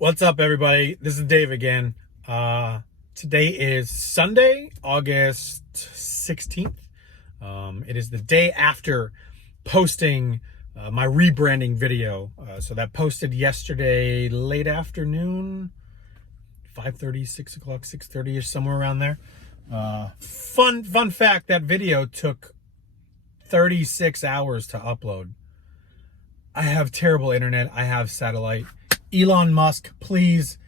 What's up, everybody? This is Dave again. Today is Sunday, August 16th. It is the day after posting my rebranding video. So that posted yesterday late afternoon, 5:30, 6 o'clock, 6:30ish, somewhere around there. Fun fact, that video took 36 hours to upload. I have terrible internet. I have satellite. Elon Musk, please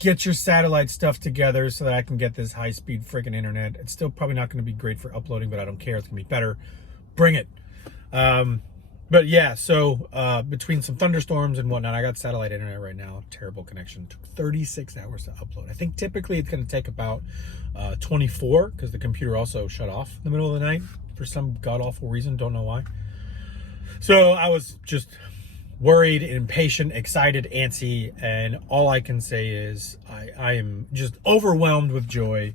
get your satellite stuff together so that I can get this high-speed freaking internet. It's still probably not going to be great for uploading, but I don't care. It's going to be better. Bring it. But yeah, so between some thunderstorms and whatnot, I got satellite internet right now. Terrible connection. Took 36 hours to upload. I think typically it's going to take about 24 because the computer also shut off in the middle of the night for some god-awful reason. Don't know why. So I was just worried, impatient, excited, antsy, and all I can say is I am just overwhelmed with joy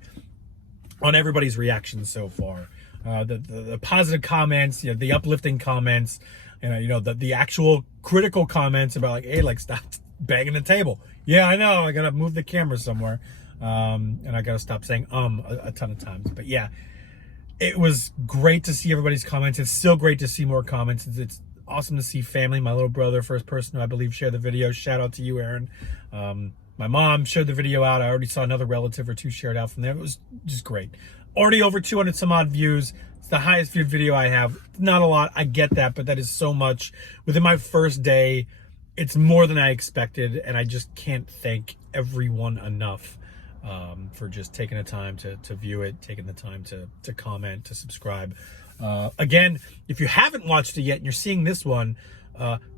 on everybody's reactions so far. The positive comments, the uplifting comments, and the actual critical comments about like, hey, like, stop banging the table. Yeah, I know, I gotta move the camera somewhere, and I gotta stop saying a ton of times. But yeah, it was great to see everybody's comments. It's still great to see more comments. It's awesome to see family. My little brother, first person who I believe shared the video. Shout out to you, Aaron. My mom shared the video out. I already saw another relative or two shared out from there. It was just great. Already over 200 some odd views. It's the highest viewed video I have. Not a lot, I get that, but that is so much. Within my first day, it's more than I expected, and I just can't thank everyone enough for just taking the time to view it, taking the time to comment, to subscribe. Again, if you haven't watched it yet and you're seeing this one,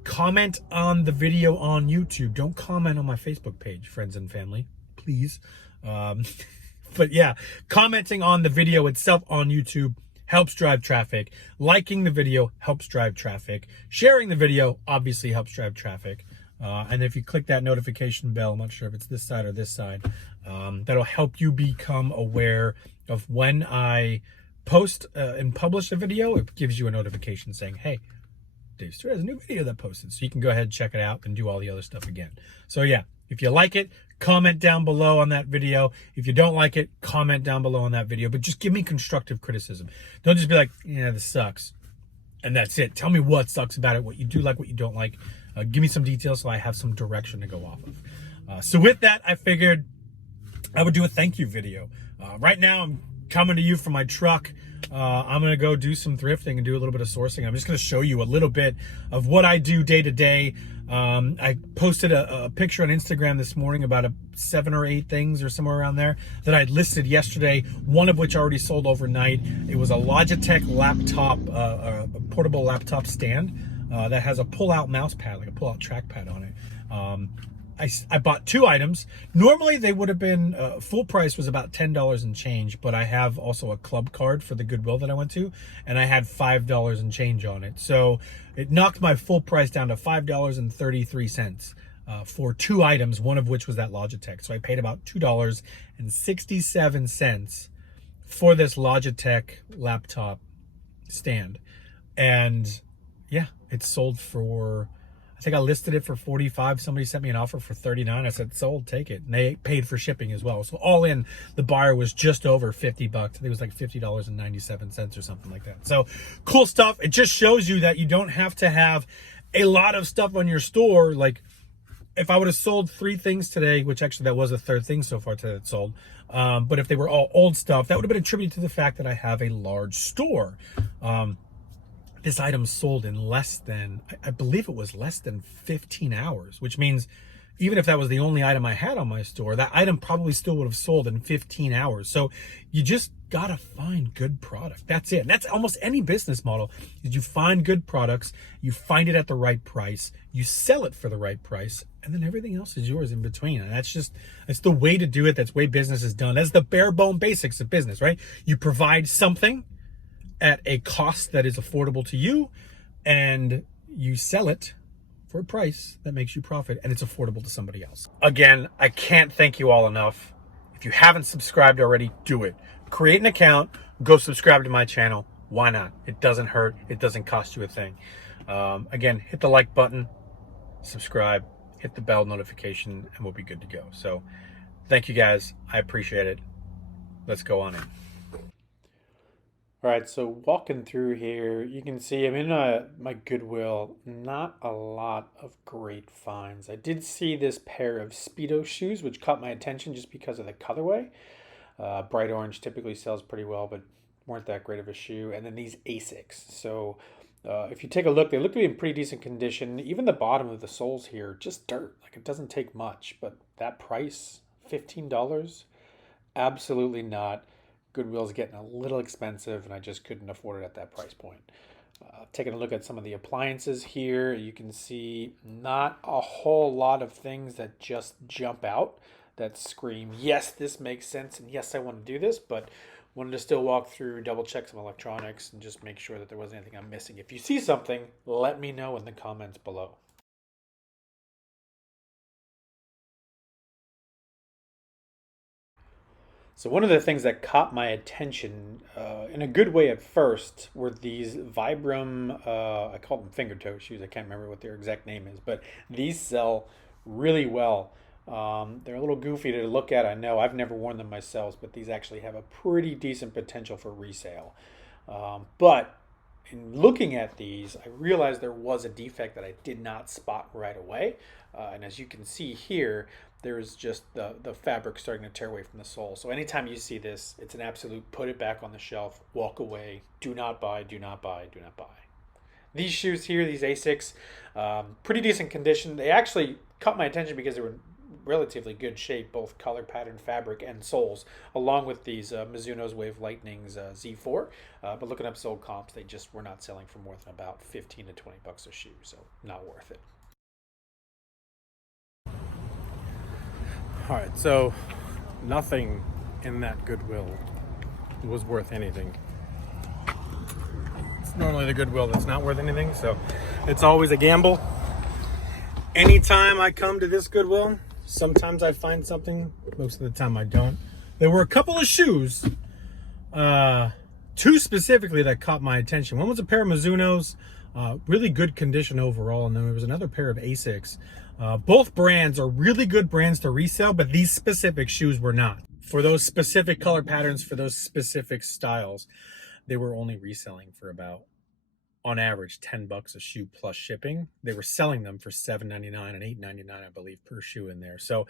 comment on the video on YouTube. Don't comment on my Facebook page, friends and family, please. But yeah, commenting on the video itself on YouTube helps drive traffic. Liking the video helps drive traffic. Sharing the video obviously helps drive traffic. And if you click that notification bell, I'm not sure if it's this side or this side, that'll help you become aware of when I post and publish a video. It gives you a notification saying, hey, Dave Stewart has a new video that posted. So you can go ahead and check it out and do all the other stuff again. So yeah, if you like it, comment down below on that video. If you don't like it, comment down below on that video. But just give me constructive criticism. Don't just be like, yeah, this sucks, and that's it. Tell me what sucks about it, what you do like, what you don't like. Give me some details so I have some direction to go off of. So with that, I figured I would do a thank you video. Right now, I'm coming to you from my truck. I'm going to go do some thrifting and do a little bit of sourcing. I'm just going to show you a little bit of what I do day to day. I posted a picture on Instagram this morning about 7 or 8 things or somewhere around there that I'd listed yesterday, one of which already sold overnight. It was a Logitech laptop, a portable laptop stand that has a pull-out mouse pad, like a pull-out trackpad on it. I bought 2 items. Normally they would have been, full price was about $10 and change, but I have also a club card for the Goodwill that I went to, and I had $5 and change on it. So it knocked my full price down to $5.33 for 2 items, one of which was that Logitech. So I paid about $2.67 for this Logitech laptop stand. And yeah, it sold for, I think I listed it for 45. Somebody sent me an offer for 39. I said, sold, take it. And they paid for shipping as well. So all in, the buyer was just over 50 bucks. I think it was like $50.97 or something like that. So cool stuff. It just shows you that you don't have to have a lot of stuff on your store. Like if I would have sold 3 things today, which actually that was the 3rd thing so far today that sold. But if they were all old stuff, that would have been attributed to the fact that I have a large store. This item sold in less than, I believe it was less than 15 hours, which means even if that was the only item I had on my store, that item probably still would have sold in 15 hours. So you just gotta find good product. That's it. And that's almost any business model, is you find good products, you find it at the right price, you sell it for the right price, and then everything else is yours in between. And that's the way to do it. That's the way business is done. That's the bare bone basics of business, right? You provide something at a cost that is affordable to you, and you sell it for a price that makes you profit and it's affordable to somebody else. Again, I can't thank you all enough. If you haven't subscribed already, do it. Create an account, go subscribe to my channel. Why not? It doesn't hurt. It doesn't cost you a thing. Again, hit the like button, subscribe. hit the bell notification, and we'll be good to go. So thank you guys. I appreciate it. Let's go on in. All right, so walking through here, you can see I'm in my Goodwill. Not a lot of great finds. I did see this pair of Speedo shoes, which caught my attention just because of the colorway. Bright orange typically sells pretty well, but weren't that great of a shoe. And then these Asics. So if you take a look, they look to be in pretty decent condition. Even the bottom of the soles here, just dirt. Like, it doesn't take much, but that price, $15, absolutely not. Goodwill's getting a little expensive, and I just couldn't afford it at that price point. Taking a look at some of the appliances here, you can see not a whole lot of things that just jump out that scream, yes, this makes sense, and yes, I want to do this, but wanted to still walk through, double check some electronics, and just make sure that there wasn't anything I'm missing. If you see something, let me know in the comments below. So one of the things that caught my attention in a good way at first were these Vibram, I call them finger toe shoes. I can't remember what their exact name is, but these sell really well. They're a little goofy to look at, I know. I've never worn them myself, but these actually have a pretty decent potential for resale. But in looking at these, I realized there was a defect that I did not spot right away. And as you can see here, there's just the fabric starting to tear away from the sole. So anytime you see this, it's an absolute put it back on the shelf, walk away, do not buy, do not buy, do not buy. These shoes here, these Asics, pretty decent condition. They actually caught my attention because they were in relatively good shape, both color pattern, fabric, and soles, along with these Mizuno's Wave Lightnings Z4. But looking up sold comps, they just were not selling for more than about 15 to 20 bucks a shoe, so not worth it. All right, so nothing in that Goodwill was worth anything. It's normally the Goodwill that's not worth anything, so it's always a gamble. Anytime I come to this Goodwill, sometimes I find something, most of the time I don't. There were a couple of shoes, two specifically that caught my attention. One was a pair of Mizuno's, really good condition overall, and then there was another pair of Asics. Both brands are really good brands to resell, but these specific shoes were not. For those specific color patterns, for those specific styles, they were only reselling for about, on average, 10 bucks a shoe plus shipping. They were selling them for $7.99 and $8.99, I believe, per shoe in there. So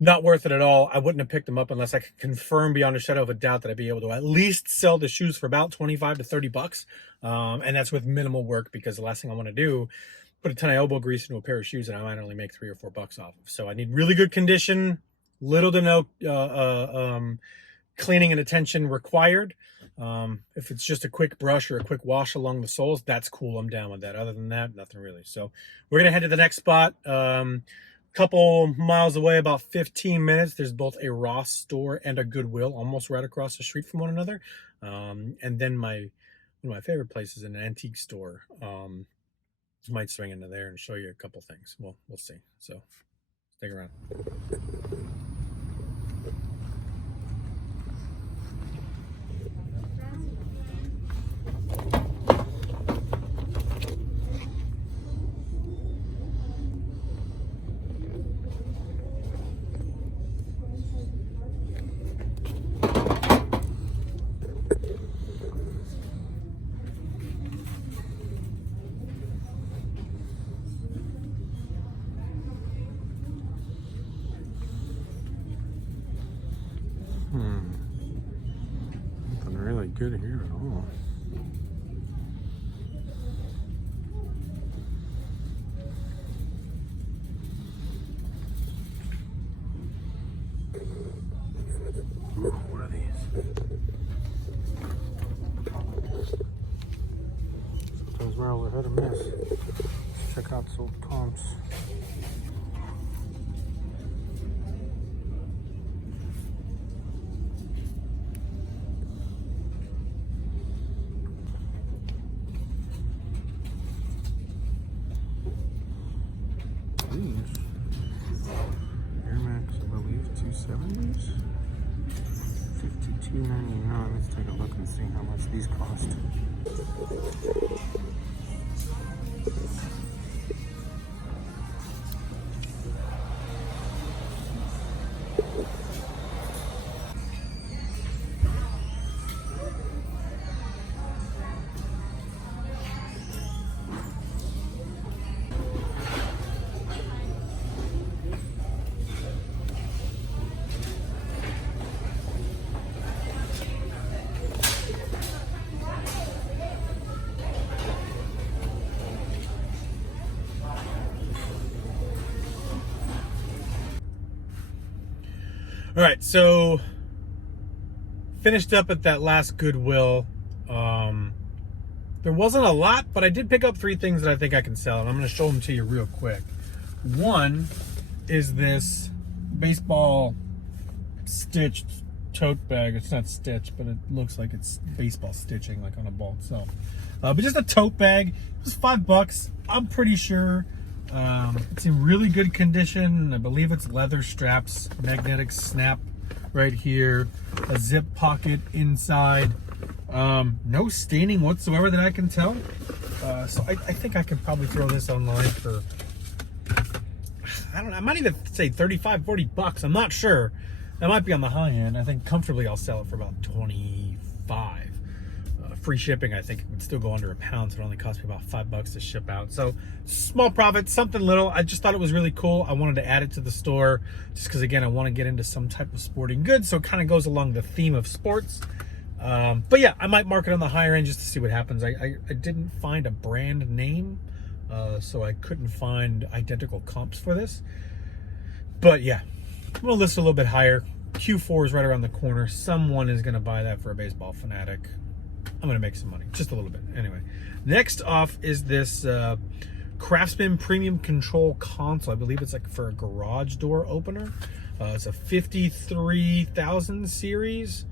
not worth it at all. I wouldn't have picked them up unless I could confirm beyond a shadow of a doubt that I'd be able to at least sell the shoes for about 25 to 30 bucks. And that's with minimal work, because the last thing I want to do, put a ton of elbow grease into a pair of shoes that I might only make 3 or 4 bucks off of. So I need really good condition, little to no cleaning and attention required. If it's just a quick brush or a quick wash along the soles, that's cool. I'm down with that. Other than that, nothing really. So we're going to head to the next spot. Couple miles away, about 15 minutes. There's both a Ross store and a Goodwill almost right across the street from one another. And then one of my favorite places, an antique store. Might swing into there and show you a couple things. Well, we'll see. So stick around. Nothing really good here at all. What are these? Sometimes we're all ahead of miss. Let's check out sold comps. Air Max, I believe, 270s. $52.99. Let's take a look and see how much these cost. All right, so finished up at that last Goodwill. There wasn't a lot, but I did pick up 3 things that I think I can sell, and I'm going to show them to you real quick. One is this baseball stitched tote bag. It's not stitched, but it looks like it's baseball stitching, like on a ball itself. But just a tote bag. It was $5. I'm pretty sure it's in really good condition. I believe it's leather straps, magnetic snap right here, a zip pocket inside. No staining whatsoever that I can tell. So I think I could probably throw this online for, I don't know, I might even say 35, 40 bucks. I'm not sure. That might be on the high end. I think comfortably I'll sell it for about 25. Free shipping, I think it would still go under £1, so it only cost me about $5 to ship out. So small profit, something little. I just thought it was really cool. I wanted to add it to the store just because, again, I want to get into some type of sporting goods, so it kind of goes along the theme of sports. But yeah, I might mark it on the higher end just to see what happens. I didn't find a brand name, so I couldn't find identical comps for this. But yeah, I'm gonna list a little bit higher. Q4 is right around the corner. Someone is gonna buy that for a baseball fanatic. I'm gonna make some money, just a little bit. Anyway, next off is this Craftsman Premium Control console. I believe it's like for a garage door opener. It's a 53,000 series.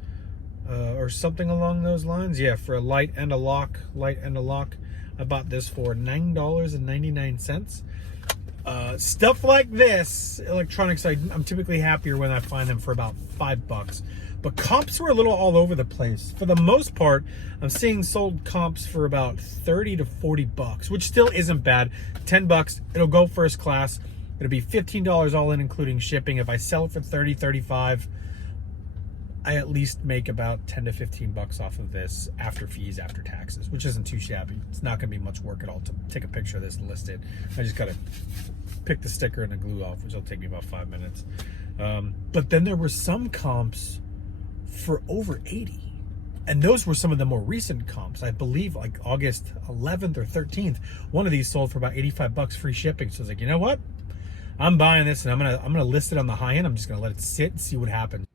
Or something along those lines. Yeah, for a light and a lock. I bought this for $9.99. Stuff like this, electronics, I'm typically happier when I find them for about $5. But comps were a little all over the place. For the most part, I'm seeing sold comps for about 30 to 40 bucks, which still isn't bad. 10 bucks, it'll go first class. It'll be $15 all in, including shipping. If I sell it for 30, 35, I at least make about 10 to 15 bucks off of this after fees, after taxes, which isn't too shabby. It's not going to be much work at all to take a picture of this and list it. I just got to pick the sticker and the glue off, which will take me about 5 minutes. But then there were some comps for over 80. And those were some of the more recent comps. I believe like August 11th or 13th, one of these sold for about 85 bucks free shipping. So I was like, you know what? I'm buying this and I'm gonna list it on the high end. I'm just gonna let it sit and see what happens.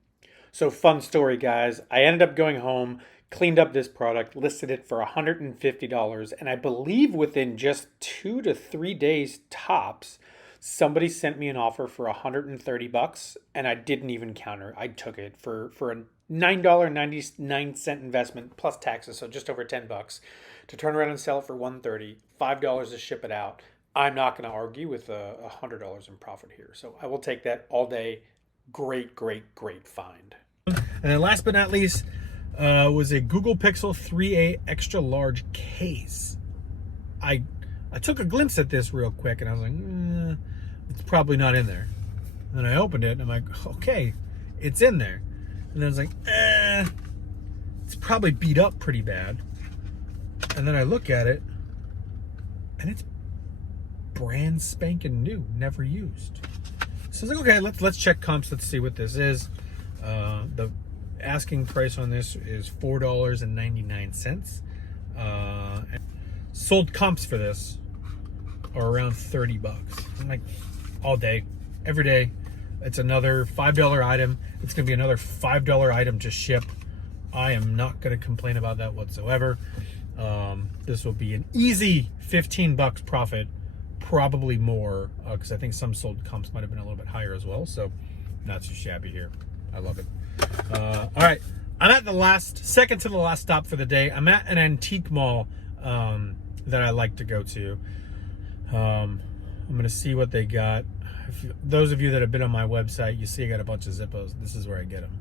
So fun story, guys. I ended up going home, cleaned up this product, listed it for $150, and I believe within just 2 to 3 days tops, somebody sent me an offer for $130, and I didn't even counter. I took it for a $9.99 investment plus taxes, so just over 10 bucks, to turn around and sell it for $130, $5 to ship it out. I'm not going to argue with $100 in profit here, so I will take that all day. Great find. And then last but not least was a Google Pixel 3a extra large case. I took a glimpse at this real quick and I was like, it's probably not in there. And then I opened it and I'm like, okay, it's in there. And then I was like, it's probably beat up pretty bad. And then I look at it and it's brand spanking new, never used. So I was like, okay, let's check comps. Let's see what this is. The asking price on this is $4.99. Sold comps for this are around 30 bucks. I'm like, all day, every day. It's another $5 item. It's gonna be another $5 item to ship. I am not gonna complain about that whatsoever. This will be an easy 15 bucks profit. Probably more, because I think some sold comps might have been a little bit higher as well, so not too shabby here. I love it. All right, I'm at the second to the last stop for the day. I'm at an antique mall that I like to go to. I'm gonna see what they got. Those of you that have been on my website, you see I got a bunch of Zippos. This is where I get them.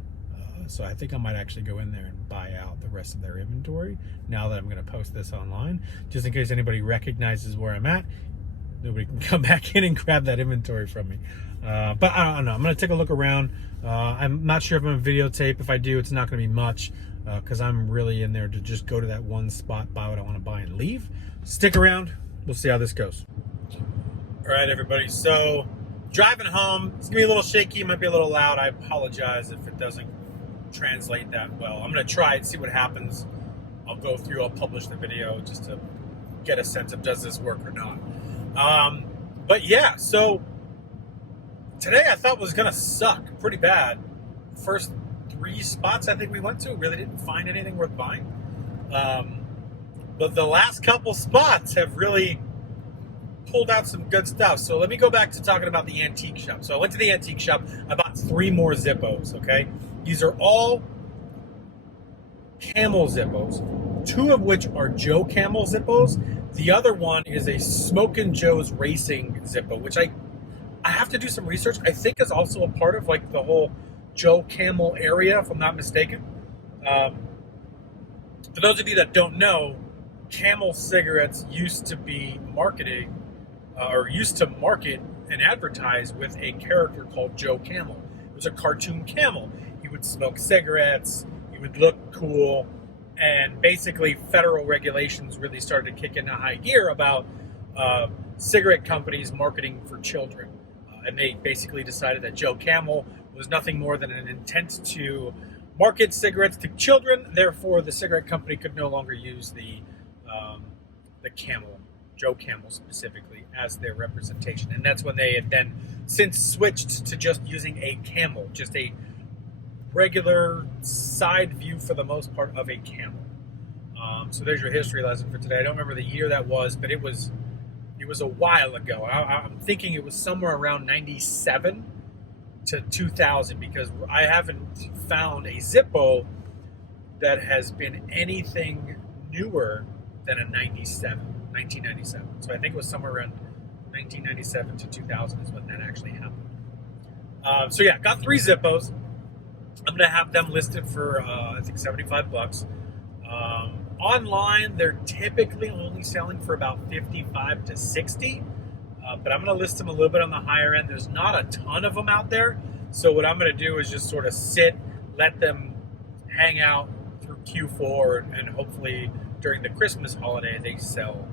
So I think I might actually go in there and buy out the rest of their inventory now that I'm gonna post this online, just in case anybody recognizes where I'm at. Nobody can come back in and grab that inventory from me. But I don't know. I'm going to take a look around. I'm not sure if I'm going to videotape. If I do, it's not going to be much because I'm really in there to just go to that one spot, buy what I want to buy, and leave. Stick around. We'll see how this goes. All right, everybody. So driving home. It's going to be a little shaky. It might be a little loud. I apologize if it doesn't translate that well. I'm going to try it, see what happens. I'll go through. I'll publish the video just to get a sense of does this work or not. But yeah, so today I thought was gonna suck pretty bad. first 3 spots I think we went to really didn't find anything worth buying. But the last couple spots have really pulled out some good stuff. So let me go back to talking about the antique shop. So I went to the antique shop. I bought 3 more Zippos, okay? These are all Camel Zippos, 2 of which are Joe Camel Zippos. The other one is a Smokin' Joe's Racing Zippo, which I have to do some research. I think is also a part of like the whole Joe Camel area, if I'm not mistaken. For those of you that don't know, Camel cigarettes used to be marketing, or used to market and advertise with a character called Joe Camel. It was a cartoon camel. He would smoke cigarettes, he would look cool, and basically federal regulations really started to kick into high gear about cigarette companies marketing for children. And they basically decided that Joe Camel was nothing more than an intent to market cigarettes to children. Therefore, the cigarette company could no longer use the camel, Joe Camel specifically, as their representation. And that's when they had then since switched to just using a camel, just a regular side view for the most part of a camel. So there's your history lesson for today. I don't remember the year that was, but it was a while ago. I'm thinking it was somewhere around 97 to 2000, because I haven't found a Zippo that has been anything newer than a 1997. So I think it was somewhere around 1997 to 2000 is when that actually happened. So yeah, got 3 Zippos. I'm gonna have them listed for I think $75. Online, they're typically only selling for about 55 to 60. But I'm going to list them a little bit on the higher end. There's not a ton of them out there. So what I'm going to do is just sort of sit, let them hang out through Q4, and hopefully during the Christmas holiday, they sell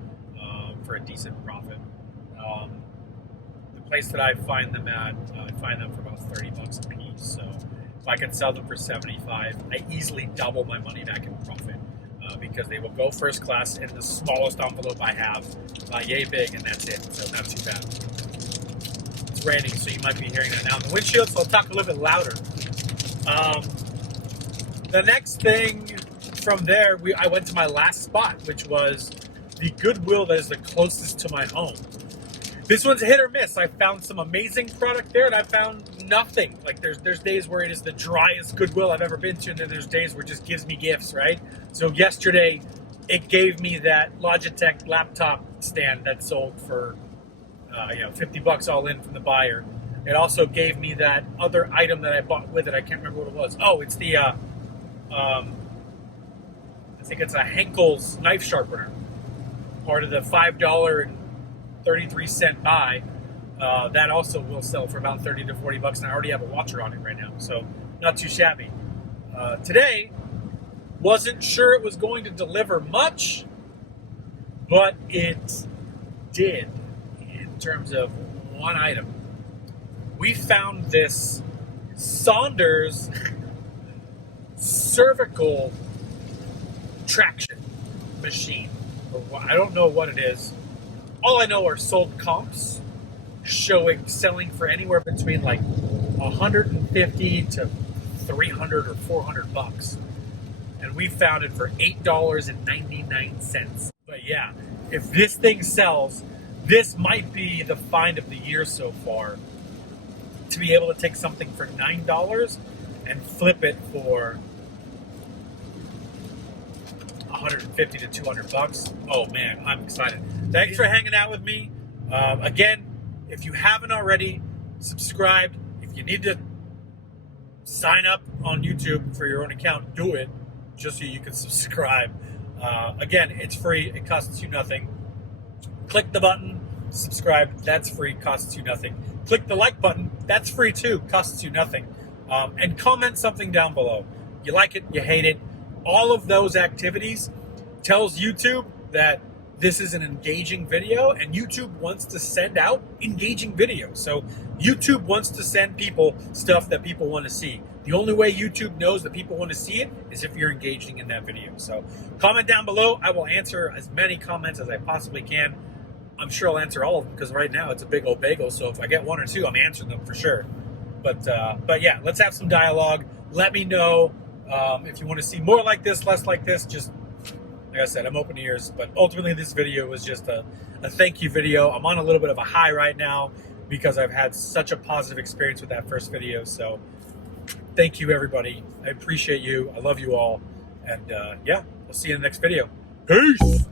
for a decent profit. The place that I find them at, I find them for about $30 a piece. So if I can sell them for 75, I easily double my money back in profit. Because they will go first class in the smallest envelope I have, yay big, and that's it. So not too bad. It's raining, so you might be hearing that now in the windshield, so I'll talk a little bit louder. The next thing from there, I went to my last spot, which was the Goodwill that is the closest to my home. This one's hit or miss. I found some amazing product there, and I found nothing. Like there's days where it is the driest Goodwill I've ever been to, and then there's days where it just gives me gifts, right? So yesterday, it gave me that Logitech laptop stand that sold for $50 all in from the buyer. It also gave me that other item that I bought with it. I can't remember what it was. Oh, it's the I think it's a Henkel's knife sharpener, part of the $5.33 buy. That also will sell for about $30 to $40, and I already have a watcher on it right now, so not too shabby. Today, wasn't sure it was going to deliver much, but it did in terms of one item. We found this Saunders cervical traction machine. I don't know what it is. All I know are sold comps selling for anywhere between like $150 to $300 or $400, and we found it for $8.99. But yeah, if this thing sells, this might be the find of the year so far. To be able to take something for $9 and flip it for $150 to $200. Oh man, I'm excited. Thanks for hanging out with me. Again, if you haven't already, subscribed. If you need to sign up on YouTube for your own account, do it just so you can subscribe. Again, it's free. It costs you nothing. Click the button, subscribe. That's free. Costs you nothing. Click the like button. That's free too. Costs you nothing. And comment something down below. You like it, you hate it. All of those activities tells YouTube that this is an engaging video, and YouTube wants to send out engaging videos. So YouTube wants to send people stuff that people want to see. The only way YouTube knows that people want to see it is if you're engaging in that video. So comment down below. I will answer as many comments as I possibly can. I'm sure I'll answer all of them, because right now it's a big old bagel. So if I get 1 or 2, I'm answering them for sure. But yeah, let's have some dialogue. Let me know if you want to see more like this, less like this. Just like I said, I'm open ears. But ultimately, this video was just a thank you video. I'm on a little bit of a high right now because I've had such a positive experience with that first video. So thank you, everybody. I appreciate you. I love you all. And yeah, we'll see you in the next video. Peace.